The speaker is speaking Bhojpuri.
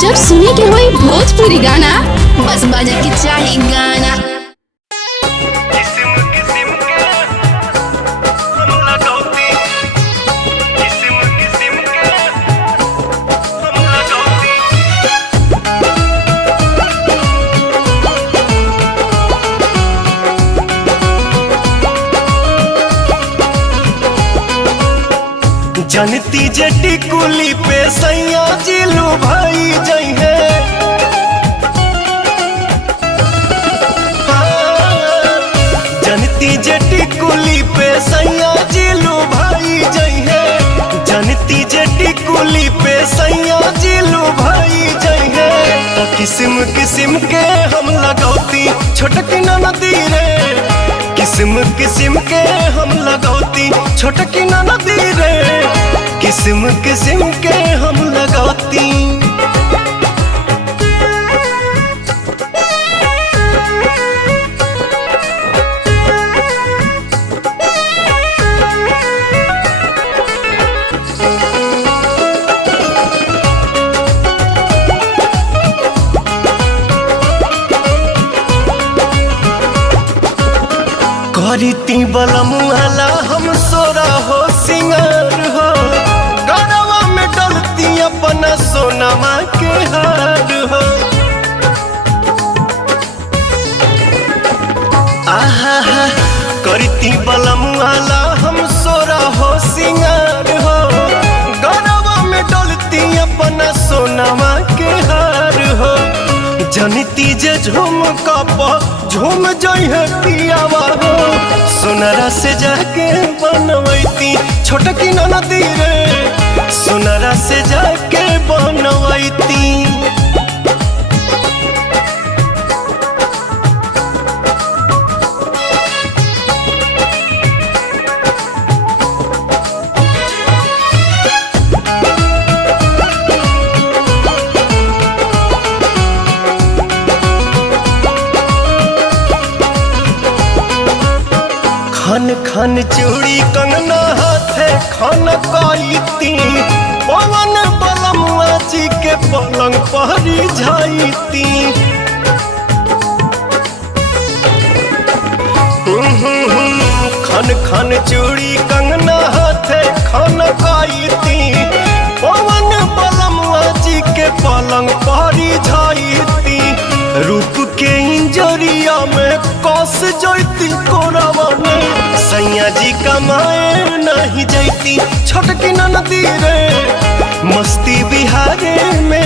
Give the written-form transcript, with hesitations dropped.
जब सुने के होई भोजपुरी गाना बस बजे के चाही गाना। जनती जटी कुली पे सैया जिलू भाई जई है। जनती जटी कुली पे सैया जिलू भाई जई है। जनती जटी कुली पे सैया जिलू भाई जई है। तो किस्म किस्म के हम लगौती छोटकी नदी रे। किस्म किस्म के हम लगौती छोटकी नदी रे। किस्म किस्म के हम लगौती। करीती बलमुआला हम सोरा हो सिंगार हो। गरवा में डलती अपना सोनमा के हार हो। आहा हा करीती बलमुआला हम सोरा हो सिंगार हो। गरवा में डलती अपना सोनमा के हार हो। जनती जे झूम कप झूम जई है पियावा हो। सोनरा से जाके बनवैती छोटकी नदी रे। सोनरा से जाके बनवैती। खन खन चूड़ी कंगना हाथे खन कईती। पवन बलमुआ जी के पलंग पहरी जाईती। खन खन चूड़ी कंगना हाथे खन कईती। पवन बलमुआ जी के पलंग पहरी जाईती। रूप के इंजरिया में कस जैती कोरावा में। सैया जी कमाए नहीं जैती छोटकी नदी रे। मस्ती बिहारे में